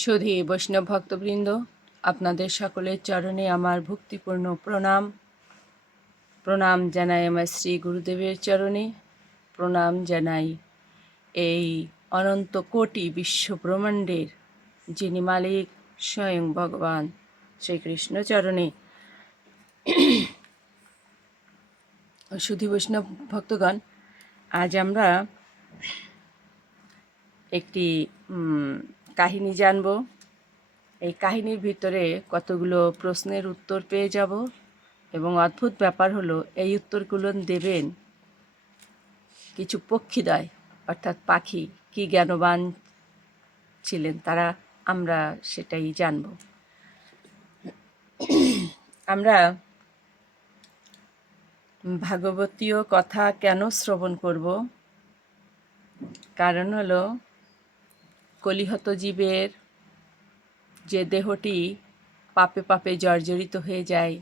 সুধী বৈষ্ণব ভক্তবৃন্দ, আপনাদের সকলের চরণে আমার ভক্তিপূর্ণ প্রণাম। প্রণাম জানাই আমার শ্রী গুরুদেবের চরণে। প্রণাম জানাই এই অনন্ত কোটি বিশ্ব ব্রহ্মাণ্ডের, যিনি মালিক স্বয়ং ভগবান শ্রীকৃষ্ণ চরণে। সুধী বৈষ্ণব ভক্তগণ, আজ আমরা একটি কাহিনী জানব। এই কাহিনীর ভিতরে কতগুলো প্রশ্নের উত্তর পেয়ে যাব এবং অদ্ভুত ব্যাপার হলো এই উত্তরগুলো দেবেন কিছু পক্ষীদয়, অর্থাৎ পাখি, কি জ্ঞানবান ছিলেন তারা, আমরা সেটাই জানব। আমরা ভাগবতীয় কথা কেন শ্রবণ করব? কারণ হলো কলিহত জীবের যে দেহটি পাপে পাপে জর্জরিত হয়ে যায়,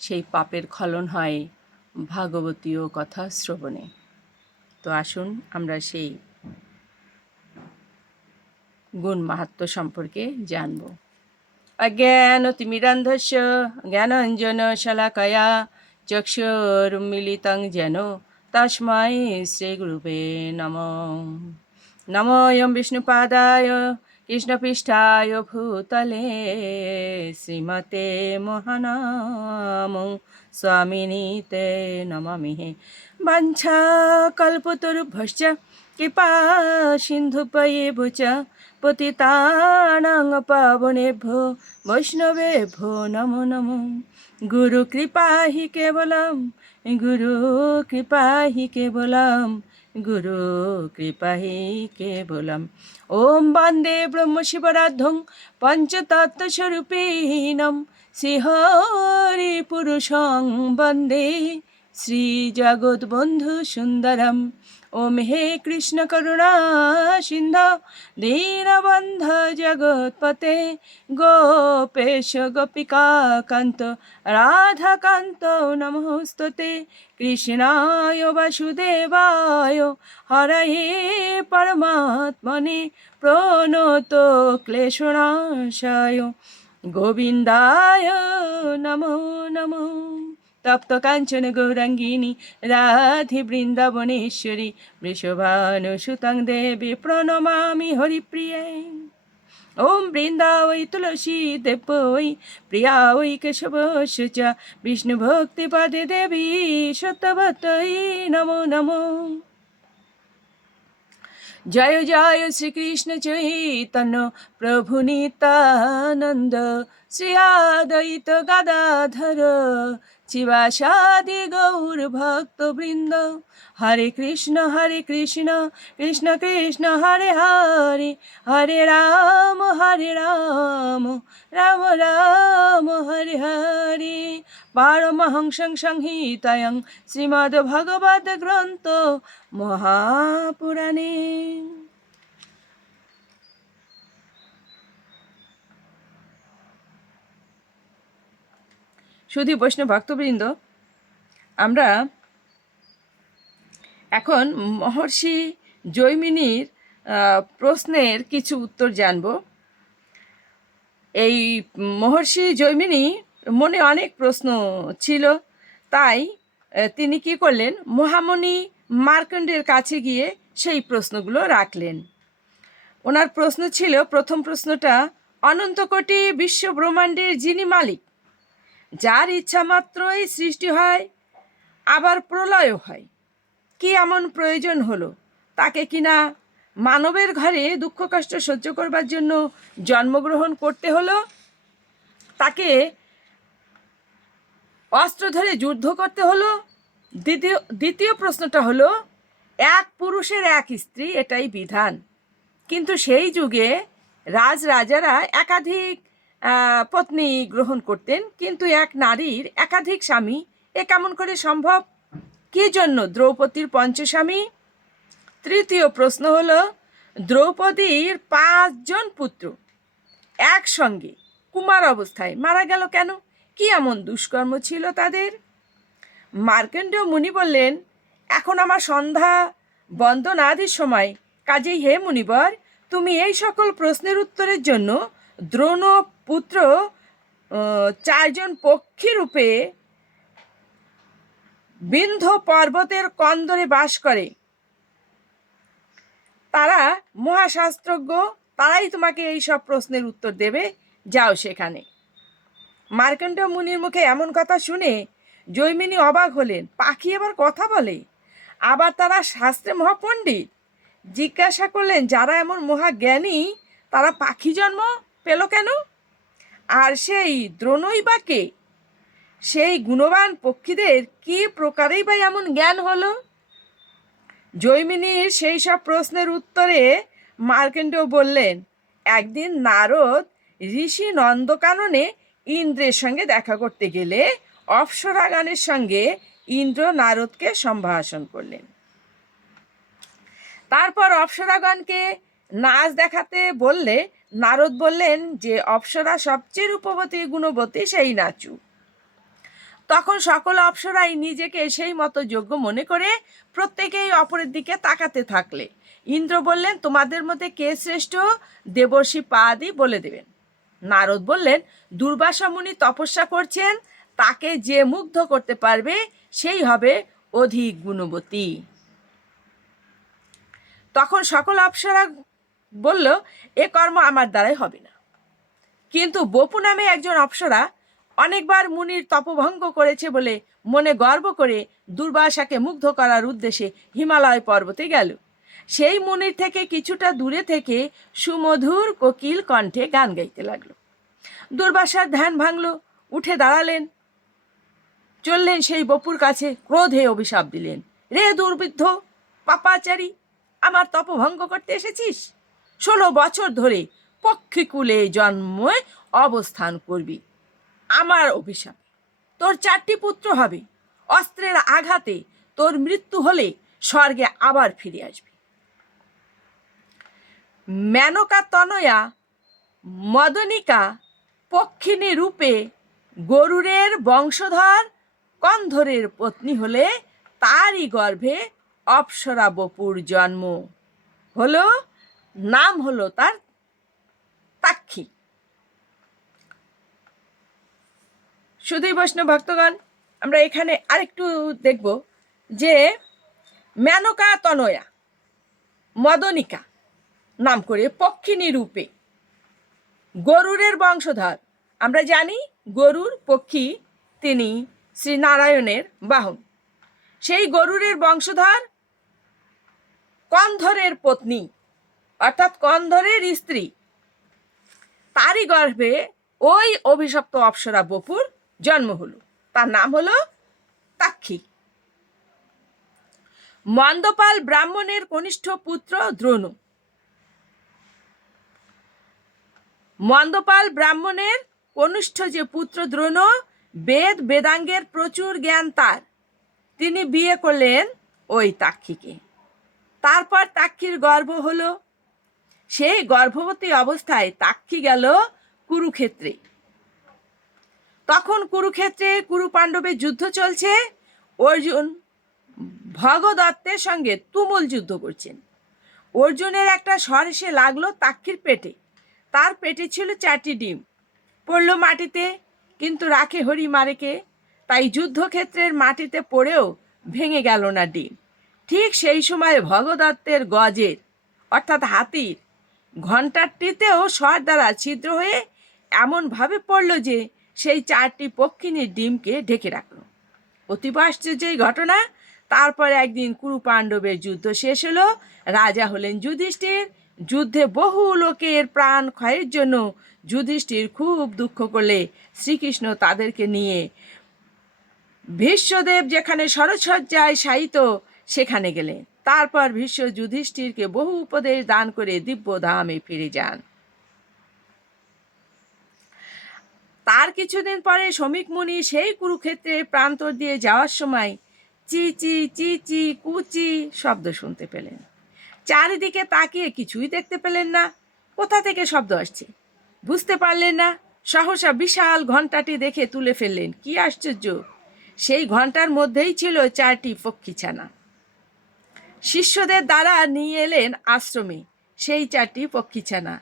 সেই পাপের খলন হয় ভাগবতীয় কথা শ্রবণে। তো আসুন আমরা সেই গুণ মাহাত্ম সম্পর্কে জানব। অজ্ঞান তিমিরান্ধস্য জ্ঞানঞ্জন শলাকয়া চক্ষুর্মিলিতং যেন তস্मै শ্রীগুরুবে নমঃ। নমোয়ম বিষ্ণুপাদায় কৃষ্ণপৃষ্ঠায় ভূতলে শ্রীমতে মহানাম স্বামিনীতে নমামি বাঞ্ছা কল্পতরুভ্যশ্চ কৃপা সিন্ধুপয়েভু চ পতিতানাং পাবনেভ্যো বৈষ্ণবেভ্যো নমো নমো গুরু কৃপা হি কেবলম গুরু কৃপা কেবলম গুরু কৃপাহি কেবলম ওম বন্দে ব্রহ্মশিবরাধ্যং পঞ্চতত্ত্বস্বরূপিণম শ্রীহরি পুরুষং বন্দে শ্রীজগৎবন্ধু সুন্দরম ওম হে কৃষ্ণ করুণা সিন্ধ দীনবন্ধ জগৎপতে গোপেশ গোপিকাকান্ত রাধাকান্ত নমস্তুতে কৃষ্ণায় বাসুদেবায় হরয়ে পরমাত্মনে প্রণত ক্লেশনাশায় গোবিন্দায় নমো নমো তপ্ত কাঞ্চন গৌরাঙ্গিনী, রাধে বৃন্দাবনেশ্বরী, বৃষভানুসুতং দেবী প্রণমামি হরিপ্রিয়ে। ওম বৃন্দা ওই তুলসী দেব ওই প্রিয়া ওই কেশবশ চ বিষ্ণু ভক্তি পদে দেবী সত্যবতই নমো নমো। জয় জয় শ্রীকৃষ্ণ চৈতন্য প্রভু নিত্যানন্দ শ্রী আদৈত গদাধর শিবাসাদি গৌর ভক্তবৃন্দ। হরে কৃষ্ণ হরে কৃষ্ণ কৃষ্ণ কৃষ্ণ, হরে হরে হরে রাম হরে রাম রাম রাম, হরে হরে। পারমহংসং সংহিতায়ং শ্রীমদ্ ভগবদ গ্রন্থ মহাপুরাণে। শুধু বৈষ্ণব ভক্তবৃন্দ, আমরা এখন মহর্ষি জৈমিনীর প্রশ্নের কিছু উত্তর জানব। এই মহর্ষি জৈমিনী মনে অনেক প্রশ্ন ছিল, তাই তিনি কি করলেন? মহামণি মার্কণ্ডের কাছে গিয়ে সেই প্রশ্নগুলো রাখলেন। ওনার প্রশ্ন ছিল, প্রথম প্রশ্নটা, অনন্তকোটি বিশ্ব ব্রহ্মাণ্ডের যিনি মালিক যার ইচ্ছা মাত্রই সৃষ্টি হয়, আবার প্রলয়ও হয়। কি এমন প্রয়োজন হলো? তাকে কিনা মানবের ঘরে দুঃখ, কষ্ট সহ্য করবার জন্য জন্মগ্রহণ করতে হলো? তাকে অস্ত্র ধরে যুদ্ধ করতে হলো? দ্বিতীয় দ্বিতীয় প্রশ্নটা হলো, এক পুরুষের এক স্ত্রী এটাই বিধান। কিন্তু সেই যুগে রাজ রাজারা একাধিক পত্নী গ্রহণ করতেন, কিন্তু এক নারীর একাধিক স্বামী, এ কেমন করে সম্ভব? কি জন্য দ্রৌপদীর পঞ্চস্বামী? তৃতীয় প্রশ্ন হলো, দ্রৌপদীর পাঁচজন পুত্র একসঙ্গে কুমার অবস্থায় মারা গেল কেন? কি এমন দুষ্কর্ম ছিল তাদের? মার্কেন্ডীয় মুনি বললেন, এখন আমার সন্ধ্যা বন্দনাদির সময়। কাজেই হে মুনিবর, তুমি এই সকল প্রশ্নের উত্তরের জন্য দ্রোণ পুত্র চারজন পক্ষী রূপে বিন্ধ পর্বতের কন্দরে বাস করে। তারা মহাশাস্ত্রজ্ঞ, তারাই তোমাকে এই সব প্রশ্নের উত্তর দেবে, যাও সেখানে। মার্কণ্ড মুনির মুখে এমন কথা শুনে জৈমিনী অবাক হলেন, পাখি এবার কথা বলে? আবার তারা শাস্ত্রে মহাপণ্ডিত? জিজ্ঞাসা করলেন, যারা এমন মহাজ্ঞানী, তারা পাখি জন্ম পেল কেন? আর সেই দ্রোণই বা কে? সেই গুণবান পক্ষীদের কি প্রকারেই বা এমন জ্ঞান হলো? জৈমিনীর সেই সব প্রশ্নের উত্তরে মার্কেন্ড বললেন, একদিন নারদ ঋষি নন্দকাননে ইন্দ্রের সঙ্গে দেখা করতে গেলে অপ্সরাগানের সঙ্গে ইন্দ্র নারদকে সম্ভাষণ করলেন। তারপর অপ্সরাগণকে নাচ দেখাতে বললে নারদ বললেন যে, অপ্সরা সবচেয়ে রূপবতী গুণবতী সেই নাচু। তখন সকল অপ্সরাই নিজেকে সেই মতো যোগ্য মনে করে প্রত্যেকেই অপরের দিকে তাকাতে থাকলে। ইন্দ্র বললেন, তোমাদের মধ্যে কে শ্রেষ্ঠ? দেবর্ষি পাদি বলে দেবেন। নারদ বললেন, দুর্বাসা মুনি তপস্যা করছেন, তাকে যে মুগ্ধ করতে পারবে, সেই হবে অধিক গুণবতী। তখন সকল অপ্সরা বলল, এ কর্ম আমার দ্বারাই হবে না। কিন্তু বপু নামে একজন অপ্সরা অনেকবার মুনির তপভঙ্গ করেছে বলে মনে গর্ব করে দুর্বাসাকে মুগ্ধ করার উদ্দেশ্যে হিমালয় পর্বতে গেল। সেই মুনির থেকে কিছুটা দূরে থেকে সুমধুর কোকিল কণ্ঠে গান গাইতে লাগল। দুর্বাসার ধ্যান ভাঙল, উঠে দাঁড়ালেন। চললেন সেই বপুর কাছে, ক্রোধে অভিশাপ দিলেন। রে দুর্বৃদ্ধ, পাপাচারী, আমার তপভঙ্গ করতে এসেছিস? ষোলো বছর ধরে পক্ষীকুলে জন্মে অবস্থান করবি। আমার অভিশাপ, তোর চারটি পুত্র হবে। অস্ত্রের আঘাতে তোর মৃত্যু হলে স্বর্গে আবার ফিরে আসবি। মেনকা তনয়া, মদনিকা, পক্ষিণী রূপে গরুরের বংশধর, কন্ধরের পত্নী হলে তারই গর্ভে অপ্সরা বপুর জন্ম। হলো নাম হলো তার তাক্ষী শুধুই বৈষ্ণব ভক্তগণ, আমরা এখানে আরেকটু দেখব যে মেনকা তনয়া, মদনিকা, নাম করে পক্ষিণী রূপে। গরুরের বংশধর, আমরা জানি গরুর পক্ষী তিনি শ্রীনারায়ণের বাহন। সেই গরুরের বংশধর কন্ধরের পত্নী অর্থাৎ কন্ধরের স্ত্রী। তারই গর্ভে ওই অভিশপ্ত অপ্সরা বপুর জন্ম হলো। তার নাম হলো তাক্ষী। মন্দপাল ব্রাহ্মণের কনিষ্ঠ পুত্র দ্রোণ। মন্দপাল ব্রাহ্মণের কনিষ্ঠ যে পুত্র দ্রোণ, বেদ বেদাঙ্গের প্রচুর জ্ঞান তার। তিনি বিয়ে করলেন ওই তাক্ষীকে। তারপর তাক্ষীর গর্ভ হলো সেই গর্ভবতী অবস্থায় তাক্ষী গেল কুরুক্ষেত্রে। তখন কুরুক্ষেত্রে কুরু পাণ্ডবের যুদ্ধ চলছে। অর্জুন ভগদত্তের সঙ্গে তুমুল যুদ্ধ করছেন। অর্জুনের একটা স্বর এসে লাগল তাক্ষীর পেটে। তার পেটে ছিল চারটি ডিম। পড়ল মাটিতে, কিন্তু রাখে হরি মারেকে। তাই যুদ্ধক্ষেত্রের মাটিতে পড়েও ভেঙে গেল না ডিম। ঠিক সেই সময় ভগদত্তের গজের, অর্থাৎ হাতির ঘণ্টাটিতেও স্বর দ্বারা ছিদ্র হয়ে এমনভাবে পড়ল যে সেই চারটি পক্ষিণীর ডিমকে ঢেকে রাখল। অতীব আশ্চর্য এই ঘটনা, তারপরে একদিন কুরু পাণ্ডবের যুদ্ধ শেষ হলো। রাজা হলেন যুধিষ্ঠির। যুদ্ধে বহু লোকের প্রাণ ক্ষয়ের জন্য যুধিষ্ঠির খুব দুঃখ করলে শ্রীকৃষ্ণ তাদেরকে নিয়ে ভীষ্মদেব যেখানে সরসজ্জায় শায়িত, সেখানে গেলেন। তারপর ভীষ্ম যুধিষ্ঠিরকে বহু উপদেশ দান করে দিব্য ধামে ফিরে যান। তার কিছুদিন পরে শ্রমিক মুনি সেই কুরুক্ষেত্রে প্রান্তর দিয়ে যাওয়ার সময় চি চি চি চি কুচি শব্দ শুনতে পেলেন। চারিদিকে তাকিয়ে কিছুই দেখতে পেলেন না। কোথা থেকে শব্দ আসছে? বুঝতে পারলেন না। সহসা বিশাল ঘন্টাটি দেখে তুলে ফেললেন। কি আশ্চর্য! সেই ঘণ্টার মধ্যেই ছিল চারটি পক্ষী ছানা। শিষ্যদের দ্বারা নিয়ে এলেন আশ্রমে। সেই চারটি পক্ষীছানা।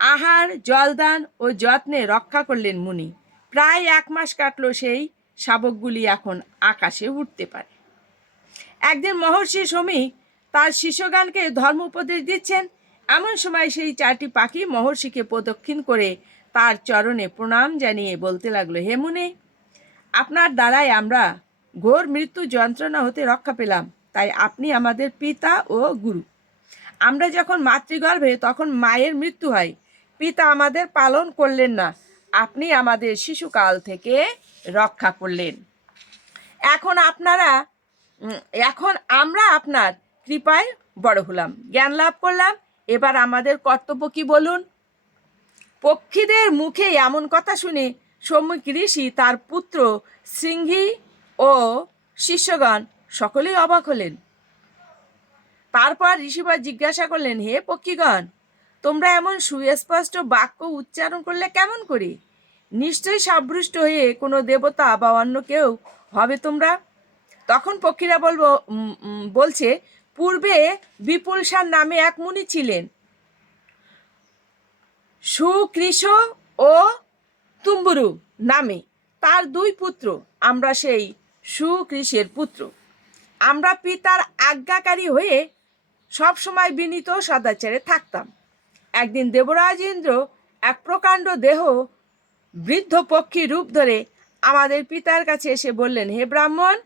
আহার, জলদান ও যত্নে রক্ষা করলেন মুনি। প্রায় এক মাস কাটল সেই শাবকগুলি এখন আকাশে উঠতে পারে। একদিন মহর্ষি শ্রমিক তার শিষ্যগানকে ধর্ম উপদেশ দিচ্ছেন। এমন সময় সেই চারটি পাখি মহর্ষিকে প্রদক্ষিণ করে তার চরণে প্রণাম জানিয়ে বলতে লাগল, হে মুনে, আপনার দ্বারাই আমরা ঘোর মৃত্যু যন্ত্রণা হতে রক্ষা পেলাম। তাই আপনি আমাদের পিতা ও গুরু। আমরা যখন মাতৃগর্ভে, তখন মায়ের মৃত্যু হয়। পিতা আমাদের পালন করলেন না, আপনি আমাদের শিশুকাল থেকে রক্ষা করলেন। এখন আপনারা এখন আমরা আপনার কৃপায় বড় হলাম, জ্ঞান লাভ করলাম। এবার আমাদের কর্তব্য কি বলুন? পক্ষীদের মুখে এমন কথা শুনে সম্মুখ ঋষি তার পুত্র সিংহী ও শিষ্যগণ সকলেই অবাক হলেন। তারপর ঋষিবার জিজ্ঞাসা করলেন, হে পক্ষীগণ, তোমরা এমন সুস্পষ্ট বাক্য উচ্চারণ করলে কেমন করে? নিশ্চয়ই সাবৃষ্ট হয়ে কোনো দেবতা বা অন্য কেউ হবে তোমরা? তখন পক্ষীরা বলব বলছে, পূর্বে বিপুলসার নামে এক মুনি ছিলেন। সুকৃষ ও তুম্বুরু নামে। তার দুই পুত্র, আমরা সেই সুকৃষের পুত্র। আমরা পিতার আজ্ঞাকারী হয়ে সব সময় বিনীত সদাচারে থাকতাম। একদিন দেবরাজ ইন্দ্র এক প্রকাণ্ড দেহ বৃদ্ধ পক্ষী রূপ ধরে আমাদের পিতার কাছে এসে বললেন, হে ব্রাহ্মণ,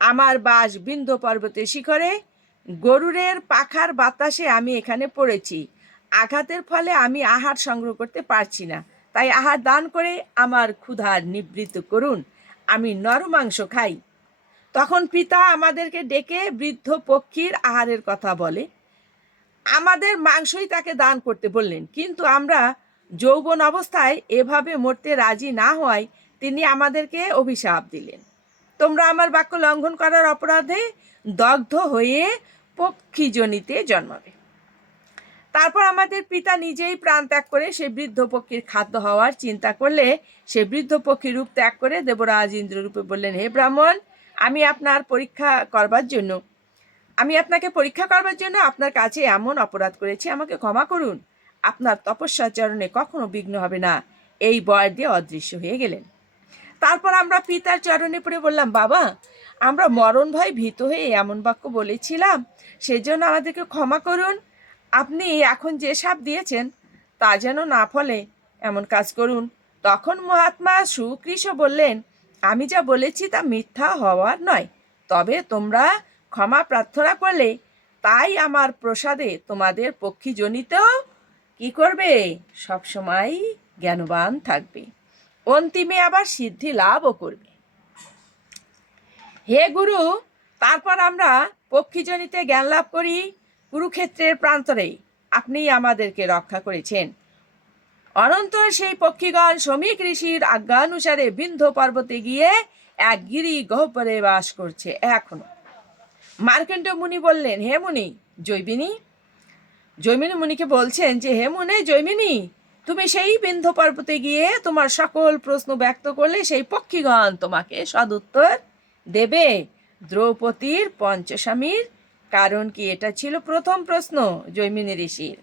আমার বাস বিন্ধ্য পর্বতের শিখরে, গরুরের পাখার বাতাসে আমি এখানে পড়েছি। আঘাতের ফলে আমি আহার সংগ্রহ করতে পারছি না। তাই আহার দান করে আমার ক্ষুধার নিবৃত্ত করুন। আমি নরমাংস খাই। তখন পিতা আমাদেরকে ডেকে বৃদ্ধ পক্ষীর আহারের কথা বলে। আমাদের মাংসই তাকে দান করতে বললেন। কিন্তু আমরা যৌবন অবস্থায় এভাবে মরতে রাজি না হওয়ায় তিনি আমাদেরকে অভিশাপ দিলেন। তোমরা আমার বাক্য লঙ্ঘন করার অপরাধে দগ্ধ হয়ে পক্ষীজনিতে জন্মাবে। তারপর আমাদের পিতা নিজেই প্রাণ ত্যাগ করে সে বৃদ্ধ পক্ষীর খাদ্য হওয়ার চিন্তা করলে সে বৃদ্ধ পক্ষী রূপ ত্যাগ করে দেবরাজ ইন্দ্র রূপে বললেন, হে ব্রাহ্মণ আমি আপনার পরীক্ষা করবার জন্য, আমি আপনাকে পরীক্ষা করবার জন্য আপনার কাছে এমন অপরাধ করেছি, আমাকে ক্ষমা করুন। আপনার তপস্যাচরণে কখনো বিঘ্ন হবে না। এই বয় দিয়ে অদৃশ্য হয়ে গেলেন। তারপর আমরা পিতার চরণে পড়ে বললাম, বাবা, আমরা মরণ ভয় ভীত হয়ে এমন বাক্য বলেছিলাম, সেজন্য আমাদেরকে ক্ষমা করুন। আপনি এখন যে সাপ দিয়েছেন, তা যেন না ফলে এমন কাজ করুন। তখন মহাত্মা সুকৃষ বললেন আমি যা বলেছি তা মিথ্যা হওয়ার নয়। তবে তোমরা ক্ষমা প্রার্থনা করলে তাই আমার প্রসাদে তোমাদের পক্ষীজনিতেও কি করবে? সবসময় জ্ঞানবান থাকবে। অন্তিমে আবার সিদ্ধি লাভও করবে। হে গুরু, তারপর আমরা পক্ষীজনিতে জ্ঞান লাভ করি। কুরুক্ষেত্রের প্রান্তরে আপনি আমাদেরকে রক্ষা করেছেন। অনন্তর সেই পক্ষীগণ শ্রমিক ঋষির আজ্ঞানুসারে বিন্ধ পর্বতে গিয়ে এক গিরি গহ্বরে বাস করছে। এখনও। মার্কেন্ড মুনি বললেন, হে মুনি, জৈবিনী? জৈমিনী মুনিকে বলছেন যে, হে মুনে, জৈমিনী, তুমি সেই বিন্ধ পর্বতে গিয়ে তোমার সকল প্রশ্ন ব্যক্ত করলে সেই পক্ষীগণ তোমাকে সদুত্তর দেবে। দ্রৌপদীর পঞ্চস্বামীর কারণ কি? এটা ছিল প্রথম প্রশ্ন জৈমিনী ঋষির।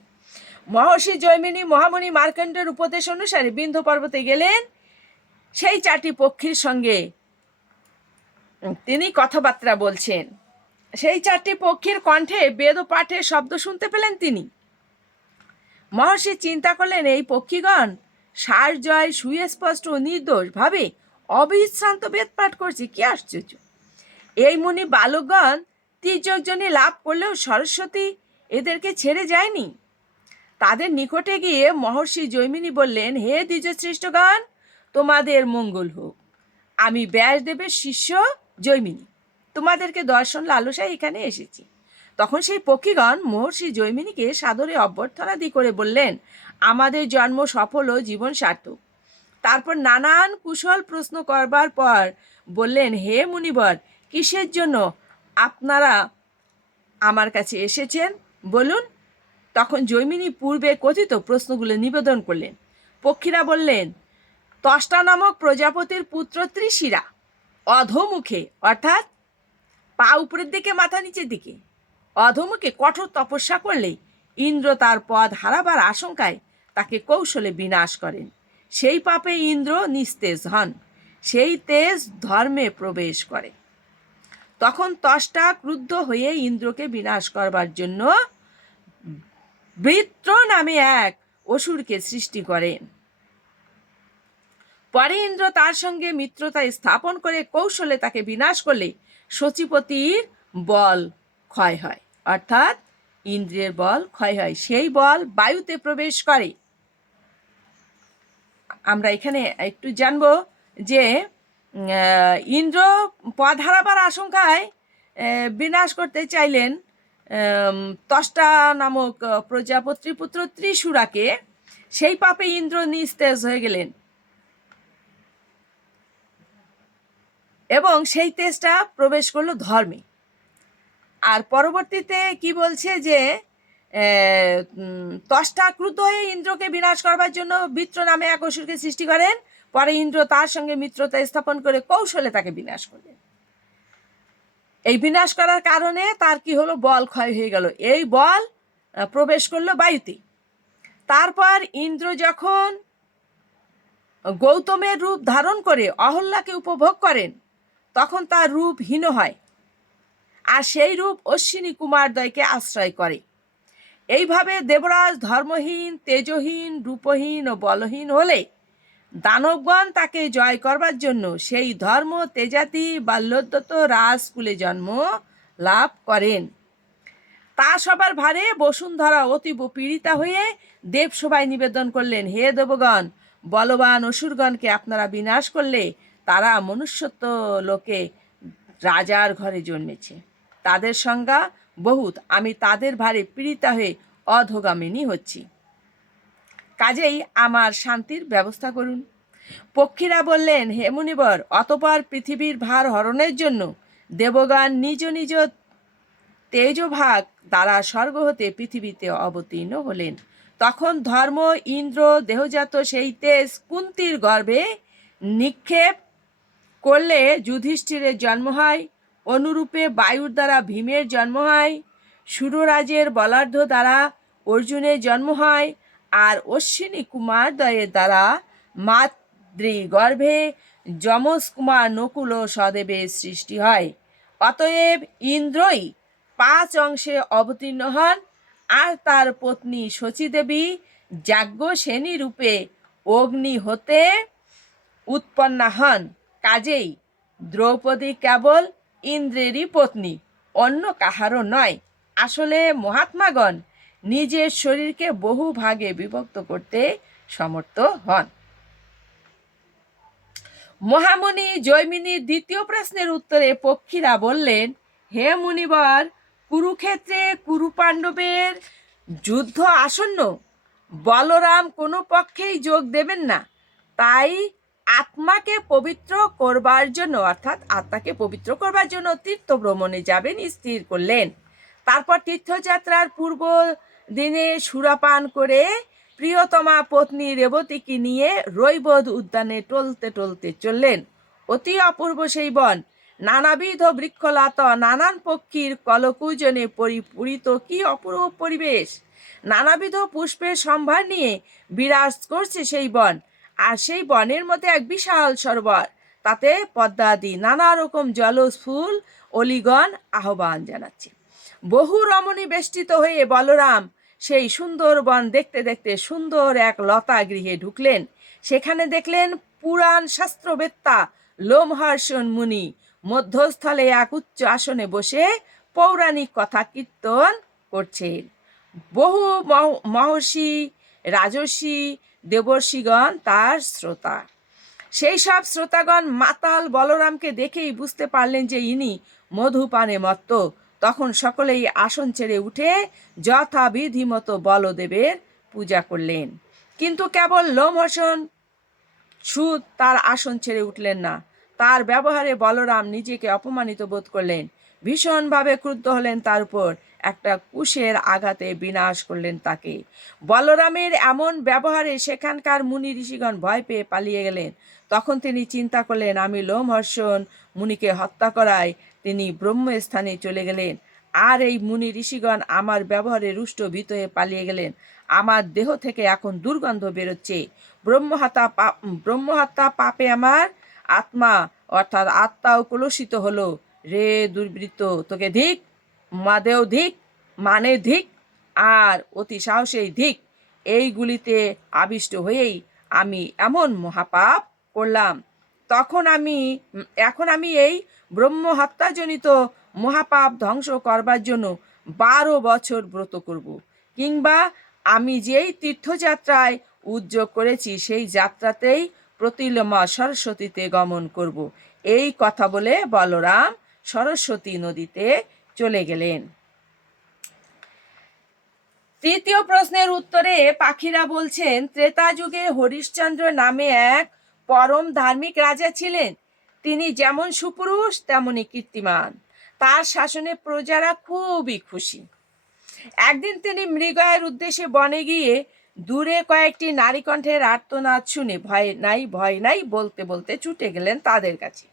মহর্ষি জৈমিনী মহামণি মার্কণ্ডের উপদেশ অনুসারে বিন্ধ পর্বতে গেলেন। সেই চারটি পক্ষীর সঙ্গে তিনি কথাবার্তা বলছেন। সেই চারটি পক্ষীর কণ্ঠে বেদ ও পাঠের শব্দ শুনতে পেলেন তিনি। মহর্ষি চিন্তা করলেন, এই পক্ষীগণ সার জয় সুস্পষ্ট ও নির্দোষ ভাবে অবিশ্রান্ত বেদ পাঠ করছে, কি আশ্চর্য। এই মুনি বালকগণ তির্যকজনে লাভ করলেও সরস্বতী এদেরকে ছেড়ে যায়নি। তাদের নিকটে গিয়ে মহর্ষি জৈমিনী বললেন, হে দ্বিজশ্রেষ্ঠগণ, তোমাদের মঙ্গল হোক। আমি ব্যাসদেবের শিষ্য জৈমিনী। তোমাদেরকে দর্শন লালসায় এখানে এসেছি। তখন সেই পক্ষীগণ মহর্ষি জৈমিনীকে সাদরে অভ্যর্থনাদি করে বললেন, আমাদের জন্ম সফল ও জীবন সার্থক। তারপর নানান কুশল প্রশ্ন করবার পর বললেন, হে মুনিবর, কিসের জন্য আপনারা আমার কাছে এসেছেন? বলুন তখন জৈমিনী পূর্বে কথিত প্রশ্নগুলো নিবেদন করলেন। পক্ষীরা বললেন, তষ্টা নামক প্রজাপতির পুত্র ত্রিশিরা, অধোমুখে, অর্থাৎ পা উপরের দিকে, মাথা নিচের দিকে। অধমুখে কঠোর তপস্যা করলে ইন্দ্র তার পদ হারাবার আশঙ্কায় তাকে কৌশলে বিনাশ করেন। সেই পাপে ইন্দ্র নিস্তেজ হন, সেই তেজ ধর্মে প্রবেশ করে। তখন তষ্টা ক্রুদ্ধ হয়ে ইন্দ্রকে বিনাশ করবার জন্য বৃত্র নামে এক অসুরকে সৃষ্টি করেন পরে ইন্দ্র তার সঙ্গে মিত্রতা স্থাপন করে কৌশলে তাকে বিনাশ করলে সচিপতির বল ক্ষয় হয়। অর্থাৎ ইন্দ্রের বল ক্ষয় হয়, সেই বল বায়ুতে প্রবেশ করে। আমরা এখানে একটু জানব যে ইন্দ্র পদ হারাবার আশঙ্কায় বিনাশ করতে চাইলেন উম, ত্বষ্টা নামক প্রজাপত্রী পুত্র ত্রিশুরাকে সেই পাপে ইন্দ্র নিস্তেজ হয়ে গেলেন। এবং সেই তেজটা প্রবেশ করল ধর্মে। আর পরবর্তীতে কি বলছে যে ত্বষ্টা ক্রুদ্ধ হয়ে ইন্দ্রকে বিনাশ করবার জন্য বৃত্র নামে এক অসুরকে সৃষ্টি করেন। পরে ইন্দ্র তার সঙ্গে মিত্রতা স্থাপন করে কৌশলে তাকে বিনাশ করলেন। এই বিনাশ করার কারণে তার কি হলো? বল ক্ষয় হয়ে গেল। এই বল প্রবেশ করল বায়ুতে। তারপর ইন্দ্র যখন গৌতমের রূপ ধারণ করে অহল্যাকে উপভোগ করেন, তখন তার রূপ হীন হয় আর সেই রূপ অশ্বিনী কুমারদ্বয়কে আশ্রয় করে। এইভাবে দেবরাজ ধর্মহীন, তেজহীন, রূপহীন ও বলহীন হলে দানবগণ তাকে জয় করবার জন্য সেই ধর্ম তেজাতি বাল্যোদ্যত রাজকুলে জন্ম লাভ করেন। তা সবার ভারে বসুন্ধরা অতীব পীড়িতা হয়ে দেবসভায় নিবেদন করলেন, হে দেবগণ, বলবান অসুরগণকে আপনারা বিনাশ করলে তারা মনুষ্যত্ব লোকে রাজার ঘরে জন্মেছে। তাদের সংজ্ঞা বহুত। আমি তাদের ভারে পীড়িতা হয়ে অধগামিনী হচ্ছি। কাজেই আমার শান্তির ব্যবস্থা করুন। পক্ষীরা বললেন, হে মুনিবর, অতপর পৃথিবীর ভার হরণের জন্য দেবগান নিজ নিজ তেজভাগ দ্বারা স্বর্গ হতে পৃথিবীতে অবতীর্ণ হলেন। তখন ধর্ম, ইন্দ্র, দেহজাত সেই তেজ কুন্তির গর্ভে নিক্ষেপ করলে যুধিষ্ঠিরের জন্ম হয়, অনুরূপে বায়ুর দ্বারা ভীমের জন্ম হয়, সুররাজের বলার্ধ দ্বারা অর্জুনের জন্ম হয় আর অশ্বিনী কুমার দয়ের দ্বারা মাতৃ গর্ভে যমজ কুমার নকুল ও সদেবের সৃষ্টি হয়। অতএব ইন্দ্রই পাঁচ অংশে অবতীর্ণ হন আর তার পত্নী শচীদেবী যাজ্ঞসেনী রূপে অগ্নি হতে উৎপন্না হন। কাজেই দ্রৌপদী কেবল ইন্দ্রেরই পত্নী, অন্য কাহারও নয়। আসলে মহাত্মাগণ নিজের শরীরকে বহু ভাগে বিভক্ত করতে সমর্থ হন। মহামুনি জৈমিনীর দ্বিতীয় প্রশ্নের উত্তরে পক্ষীরা বললেন, হে মুনিবর, কুরুক্ষেত্রে কুরু পাণ্ডবের যুদ্ধ আসন্ন। বলরাম কোনো পক্ষেই যোগ দেবেন না। তাই আত্মাকে পবিত্র করবার জন্য, অর্থাৎ আত্মাকে পবিত্র করবার জন্য তীর্থ ভ্রমণে যাবেন, স্থির করলেন। তারপর তীর্থযাত্রার পূর্ব দিনে সুরাপান করে প্রিয়তমা পত্নী রেবতীকে নিয়ে রৈবদ উদ্যানে টলতে টলতে চললেন। অতি অপূর্ব সেই বন। নানাবিধ বৃক্ষলাত, নানান পক্ষীর কলকুজনে পরিপূরিত কি অপূর্ব পরিবেশ! নানাবিধ পুষ্পের সম্ভার নিয়ে বিরাজ করছে সেই বন। আর সেই বনের মধ্যে এক বিশাল সরোবর। তাতে পদ্মাদি নানা রকম জলজ ফুল, অলিগণ আহ্বান জানাচ্ছে। বহু রমণী বেষ্টিত হয়ে বলরাম সেই সুন্দর বন দেখতে দেখতে সুন্দর এক লতা গৃহে ঢুকলেন। সেখানে দেখলেন পুরাণ শাস্ত্রবেত্তা লোমহর্ষণ মুনি মধ্যস্থলে এক উচ্চ আসনে বসে পৌরাণিক কথা কীর্তন করছেন। বহু মহ- মহর্ষি, রাজর্ষি, দেবর্ষিগণ তার শ্রোতা। সেই সব শ্রোতাগণ মাতাল বলরামকে দেখেই বুঝতে পারলেন যে ইনি মধুপানে মত্ত। তখন সকলেই আসন ছেড়ে উঠে যথাবিধি মতো বলদেবের পূজা করলেন। কিন্তু কেবল লোমহর্ষণ সুদ তার আসন ছেড়ে উঠলেন না। তার ব্যবহারে বলরাম নিজেকে অপমানিত বোধ করলেন। ভীষণভাবে ক্রুদ্ধ হলেন তার উপর। একটা কুশের আঘাতে বিনাশ করলেন তাকে। বলরামের এমন ব্যবহারে সেখানকার মুনি ঋষিগণ ভয় পেয়ে পালিয়ে গেলেন। তখন তিনি চিন্তা করলেন, আমি লোমহর্ষণ মুনিকে হত্যা করায় তিনি ব্রহ্মস্থানে চলে গেলেন। আর এই মুনি ঋষিগণ আমার ব্যবহারে রুষ্ট ভীত হয়ে পালিয়ে গেলেন। আমার দেহ থেকে এখন দুর্গন্ধ বেরোচ্ছে। ব্রহ্মহাতা পাপ ব্রহ্মহত্যা পাপে আমার আত্মা, অর্থাৎ আত্মাও কলুষিত হলো। রে দুর্বৃত্ত, তোকে ধিক, মাদেও ধিক মানে ধিক, আর অতি সাহসেই ধিক। এইগুলিতে আবিষ্ট হয়েই আমি এমন মহাপাপ করলাম। তখন আমি এখন আমি এই ব্রহ্ম হত্যাজনিত মহাপাপ ধ্বংস করবার জন্য বারো বছর ব্রত করব। কিংবা আমি যেই তীর্থযাত্রায় উদ্যোগ করেছি, সেই যাত্রাতেই প্রতিলমা সরস্বতীতে গমন করব। এই কথা বলে বলরাম সরস্বতী নদীতে চলে গেলেন। তৃতীয় প্রশ্নের উত্তরে পাখিরা বলছেন, ত্রেতা যুগে হরিশ্চন্দ্র নামে এক পরম ধার্মিক রাজা ছিলেন। তিনি যেমন সুপুরুষ তেমনই কীর্তিমান। তার শাসনে প্রজারা খুবই খুশি। একদিন তিনি মৃগয়ের উদ্দেশ্যে বনে গিয়ে দূরে কয়েকটি নারী কণ্ঠের আর্তনাদ শুনে ভয় নাই ভয় নাই বলতে বলতে ছুটে গেলেন তাদের কাছে।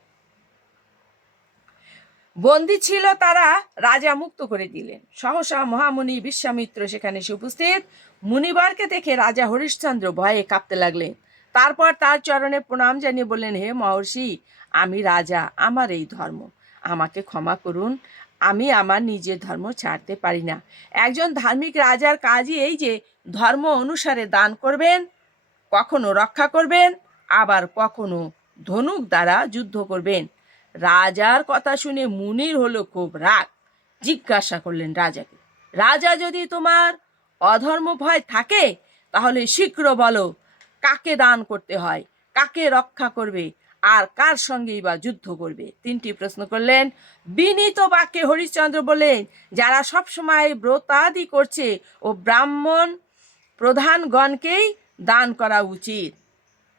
বন্দি ছিল তারা, রাজা মুক্ত করে দিলেন। সহসা মহামুনি বিশ্বামিত্র সেখানে এসে উপস্থিত। মুনিবারকে দেখে রাজা হরিশ্চন্দ্র ভয়ে কাঁপতে লাগলেন। তারপর তার চরণে প্রণাম জানিয়ে বললেন, হে মহর্ষি আমি রাজা, আমার এই ধর্ম। আমাকে ক্ষমা করুন, আমি আমার নিজের ধর্ম ছাড়তে পারি না। একজন ধার্মিক রাজার কাজই এই যে ধর্ম অনুসারে দান করবেন, কখনো রক্ষা করবেন, আবার কখনো ধনুক দ্বারা যুদ্ধ করবেন। রাজার কথা শুনে মুনির হলো খুব রাগ। জিজ্ঞাসা করলেন রাজাকে, রাজা যদি তোমার অধর্ম ভয় থাকে, তাহলে শীঘ্র বলো, কাকে দান করতে হয়? কাকে রক্ষা করবে? আর কার সঙ্গেই বা যুদ্ধ করবে? তিনটি প্রশ্ন করলেন, বিনীত বাক্যে হরিশ্চন্দ্র বললেন, যারা সবসময় ব্রতাদি করছে ও ব্রাহ্মণ প্রধানগণকেই দান করা উচিত।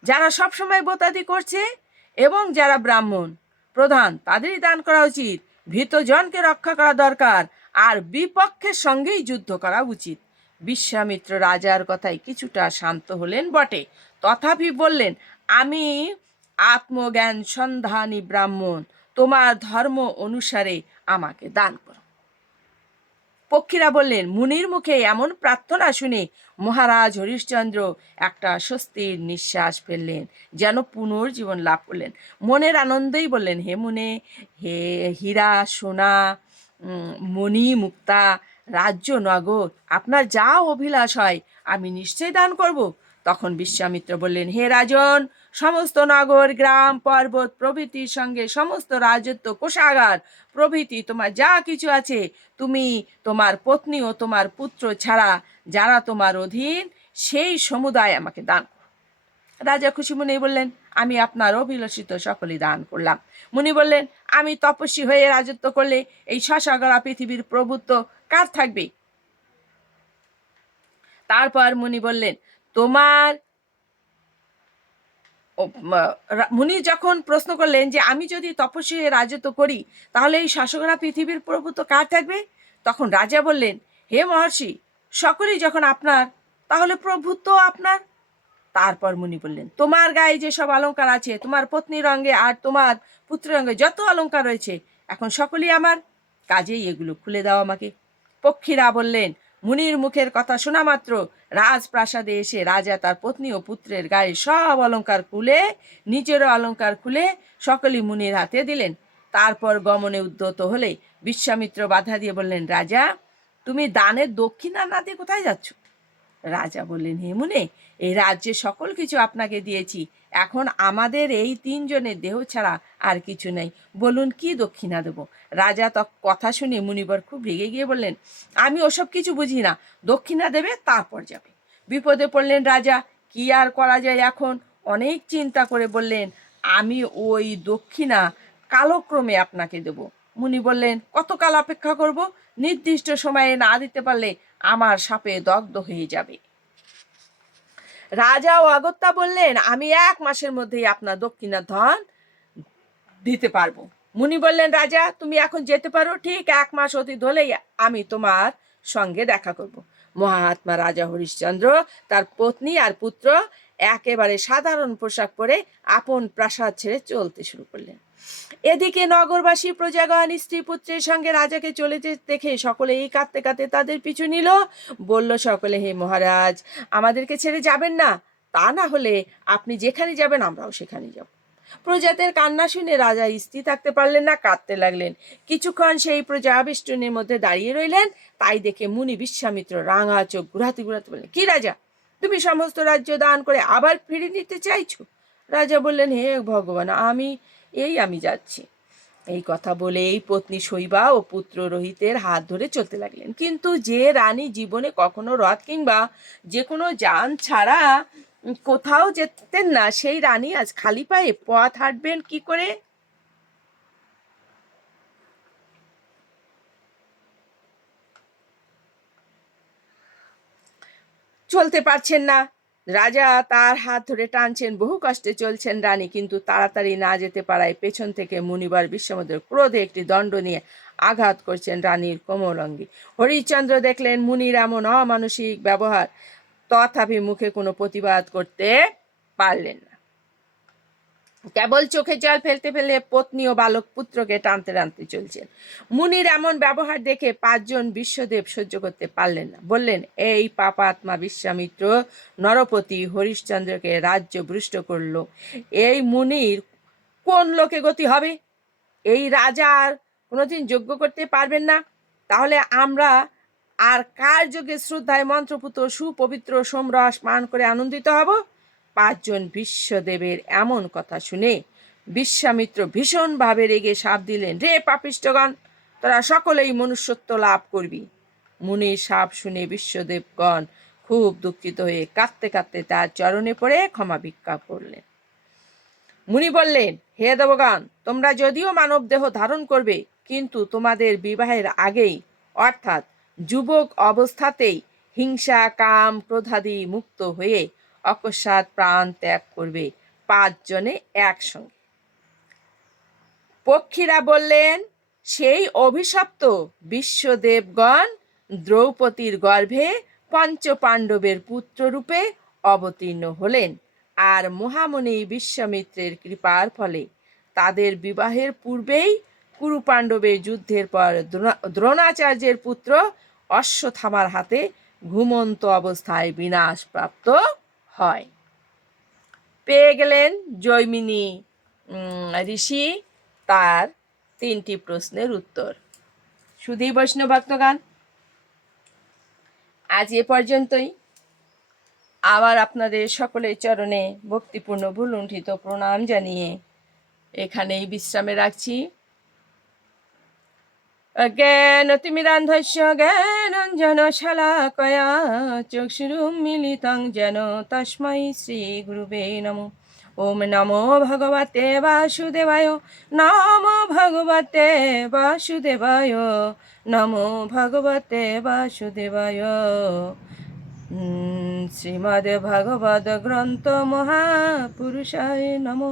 যারা সবসময় বোতাদি করছে এবং যারা ব্রাহ্মণ প্রধান, তাদেরই দান করা উচিত। ভীতজনকে রক্ষা করা দরকার আর বিপক্ষের সঙ্গেই যুদ্ধ করা উচিত। বিশ্বামিত্র রাজার কথায় কিছুটা শান্ত হলেন বটে। তথাপি বললেন, আমি আত্মজ্ঞান সন্ধানী ব্রাহ্মণ, তোমার ধর্ম অনুসারে আমাকে দান করো। পক্ষীরা বললেন, মুনির মুখে এমন প্রার্থনা শুনে মহারাজ হরিশ্চন্দ্র একটা স্বস্তির নিঃশ্বাস ফেললেন, যেন পুনর্জীবন লাভ করলেন। মনের আনন্দেই বললেন, হে মুনে, হে হীরা, সোনা মণি, মুক্তা, রাজ্য, নগর, আপনার যা অভিলাষ হয়, আমি নিশ্চয়ই দান করব। তখন বিশ্বামিত্র বললেন, হে রাজন সমস্ত নগর, গ্রাম, পর্বত প্রভৃতির সঙ্গে সমস্ত রাজত্ব, কোষাগার প্রভৃতি, তোমার যা কিছু আছে, তুমি তোমার পত্নী ও তোমার পুত্র ছাড়া, যারা তোমার অধীন, সেই সমুদায় আমাকে দান। রাজা খুশি মনেই বললেন, আমি আপনার অভিলষিত সকলই দান করলাম মুনি বললেন, আমি তপস্বী হয়ে রাজত্ব করলে এই শশাগরা পৃথিবীর প্রভুত্ব কার থাকবে তারপর মুনি বললেন, তোমার মুনি যখন প্রশ্ন করলেন যে আমি যদি তপস্বী রাজত্ব করি, তাহলে এই শাসকরা পৃথিবীর প্রভুত্ব কার থাকবে? তখন রাজা বললেন, হে মহর্ষি, সকলেই যখন আপনার, তাহলে প্রভুত্ব আপনার? তারপর মুনি বললেন, তোমার গায়ে যে সব অলংকার আছে, তোমার পত্নীর রঙে আর তোমার পুত্রের রঙে যত অলঙ্কার রয়েছে, এখন সকলেই আমার। কাজেই এগুলো খুলে দাও আমাকে। পক্ষীরা বললেন মুনির মুখের কথা শোনা মাত্র। রাজপ্রাসাদে এসে রাজা তার পত্নী ও পুত্রের গায়ে সব অলঙ্কার খুলে, নিজেরও অলঙ্কার খুলে সকলেই মুনির হাতে দিলেন। তারপর গমনে উদ্যত হলে বিশ্বামিত্র বাধা দিয়ে বললেন, রাজা, তুমি দানের দক্ষিণা না দিয়ে কোথায় যাচ্ছ? রাজা বললেন, হে মুনে এই রাজ্যে সকল কিছু আপনাকে দিয়েছি। এখন আমাদের এই তিনজনের দেহ ছাড়া আর কিছু নেই। বলুন, কি দক্ষিণা দেব? রাজা তো কথা শুনে মুনিবর খুব রেগে গিয়ে বললেন, আমি ওসব কিছু বুঝি না। দক্ষিণা দেবে, তারপর যাবে। বিপদে পড়লেন রাজা, কি আর করা যায় এখন? অনেক চিন্তা করে বললেন, আমি ওই দক্ষিণা কালক্রমে আপনাকে দেব। মুনি বললেন, কতকাল অপেক্ষা করব? নির্দিষ্ট সময়ে না দিতে পারলে আমার সাপে দগ্ধ হয়ে যাবে। রাজা ও অগত্যা বললেন, আমি এক মাসের মধ্যেই আপনার দক্ষিণা ধন দিতে পারব। মুনি বললেন, রাজা, তুমি এখন যেতে পারো, ঠিক এক মাস অতীত হলেই আমি তোমার সঙ্গে দেখা করব। মহাত্মা রাজা হরিশ্চন্দ্র, তার পত্নী আর পুত্র একেবারে সাধারণ পোশাক পরে আপন প্রাসাদ ছেড়ে চলতে শুরু করলেন। এদিকে নগরবাসী প্রজাগণ, স্ত্রী পুত্রের সঙ্গে রাজাকে চলে দেখে সকলে এই কাঁদতে কাঁদতে তাদের পিছু নিল। বলল সকলে, হে মহারাজ, আমাদেরকে ছেড়ে যাবেন না। তা না হলে আপনি যেখানে যাবেন, আমরাও সেখানে যাব। প্রজাদের কান্না শুনে রাজা স্থির থাকতে পারলেন না, কাঁদতে লাগলেন। কিছুক্ষণ সেই প্রজা আবেষ্টনের মধ্যে দাঁড়িয়ে রইলেন। তাই দেখে মুনি বিশ্বামিত্র রাঙা চোখ ঘুরাতে ঘুরাতে বললেন, কি রাজা, তুমি সমস্ত রাজ্য দান করে আবার ফিরে নিতে চাইছো? রাজা বললেন, হে ভগবান, আমি এই আমি যাচ্ছি। এই কথা বলে এই পত্নী শৈবা ও পুত্র রোহিতের হাত ধরে চলতে লাগলেন। কিন্তু যে রানী জীবনে কখনো রথ কিংবা যে কোনো যান ছাড়া কোথাও যেতেন না, সেই রানী আজ খালি পায়ে পথ হাঁটবেন কি করে? চলতে পারছেন না। রাজা তার হাত ধরে টানছেন, বহু কষ্টে চলছেন রানী, কিন্তু তাড়াতাড়ি না যেতে পারায় পেছন থেকে মুনিবার বিশ্বমদের ক্রোধে একটি দণ্ড নিয়ে আঘাত করছেন রানীর কোমলঙ্গি। হরিশ্চন্দ্র দেখলেন মুনির এমন অমানসিক ব্যবহার, তথাপি মুখে কোনো প্রতিবাদ করতে পারলেন না। কেবল চোখে জল ফেলতে ফেলে পত্নী ও বালক পুত্রকে টানতে টানতে চলছেন। মুনির এমন ব্যবহার দেখে পাঁচজন বিশ্বদেব সহ্য করতে পারলেন না। বললেন, এই পাপাত্মা বিশ্বামিত্র, নরপতি হরিশ্চন্দ্রকে রাজ্য ভ্রষ্ট করল। এই মুনির কোন লোকে গতি হবে? এই রাজার কোনোদিন যোগ্য করতে পারবেন না। তাহলে আমরা আর কার যোগে শ্রদ্ধায় মন্ত্রপুত সুপবিত্র, সোমরস পান করে আনন্দিত হব? পাঁচজন বিশ্বদেবের এমন কথা শুনে বিশ্বামিত্র ভীষণভাবে রেগে সাপ দিলেন রে পাপিষ্টগণ তোরা সকলেই মনুষ্যত্ব লাভ করবি। মুনির সাপ শুনে বিশ্বদেবগণ খুব দুঃখিত হয়ে কাঁদতে কাঁদতে তার চরণে পড়ে ক্ষমা ভিক্ষা করলেন। মুনি বললেন, হে দেবগণ, তোমরা যদিও মানব দেহ ধারণ করবে, কিন্তু তোমাদের বিবাহের আগেই, অর্থাৎ যুবক অবস্থাতেই হিংসা, কাম, ক্রোধাদি মুক্ত হয়ে অকস্মাৎ প্রাণ ত্যাগ করবে পাঁচজনে একসঙ্গে। পক্ষীরা বললেন, সেই অভিশপ্ত বিশ্বদেবগণ দ্রৌপদীর গর্ভে পঞ্চপাণ্ডবের পুত্ররূপে অবতীর্ণ হলেন আর মহামণি বিশ্বামিত্রের কৃপার ফলে। তাদের বিবাহের পূর্বেই কুরুপাণ্ডবের যুদ্ধের পর দ্রোণাচার্যের পুত্র অশ্বথামার হাতে ঘুমন্ত অবস্থায় বিনাশ প্রাপ্ত হয়। পেয়ে গেলেন জৈমিনী ঋষি তার তিনটি প্রশ্নের উত্তর। সুধী বৈষ্ণব ভক্তগান আজ এ পর্যন্তই। আবার আপনাদের সকলের চরণে ভক্তিপূর্ণ ভুলুণ্ঠিত প্রণাম জানিয়ে এখানেই বিশ্রামে রাখছি। জ্ঞানতিমিরান্ধস্য জ্ঞানঞ্জন শালাকয়া চক্ষুরুন্মিলিতং যেন তস্मै শ্রীগুরুবে নমো ওম নমো ভগবতে বাসুদেবায় নমো ভগবতে বাসুদেবায় নমো ভগবতে বাসুদেবায় শ্রীমদ্ ভগবদ গ্রন্থ মহাপুরুষায় নমো